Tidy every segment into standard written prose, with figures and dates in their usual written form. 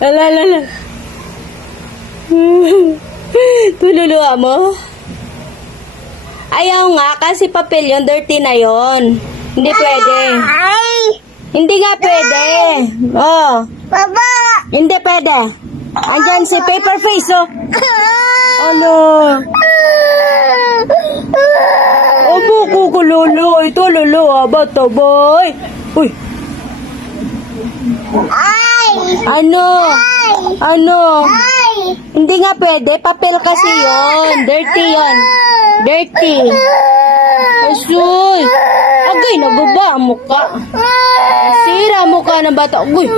Ala. Tululuwa mo? Ayaw nga, kasi papel yun, dirty na yun. Hindi pwede. Hindi nga pwede. Oh. Baba! Hindi pwede. Andyan si paper face, oh. Ano? Abo ko kulolo. Ito, lolo, bata boy. Uy. Ay! Ano? Ay! Ano? Ay! Hindi nga pwede. Papel kasi yun. Dirty yun. Dirty. Asoy. Agay, naguba ang mukha. Sira ang mukha ng bata. Uy.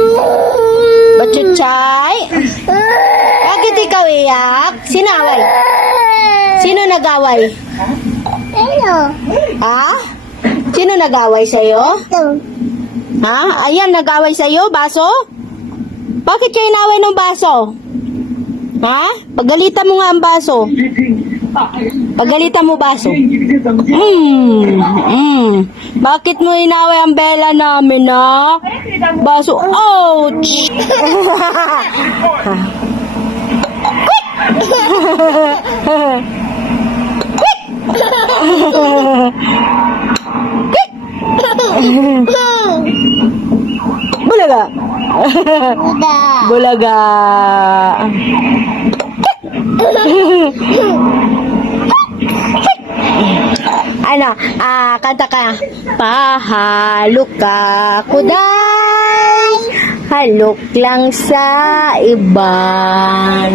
Bachuchay. Bakit ikaw iyak? Sinaway. Sino nag-away? Ano? Ha? Sino nag-away sa'yo? Ito. Ha? Ayan, nag-away sa'yo? Baso? Bakit kayo inaway ng baso? Ha? Pagalitan mo nga ang baso. Pagalitan mo baso. Bakit mo inaway ang bela namin, ha? Baso. Ouch! Bulaga. Bulaga. Ano? Kanta ka. Pahalok ka, kuday. Halok lang sa iban.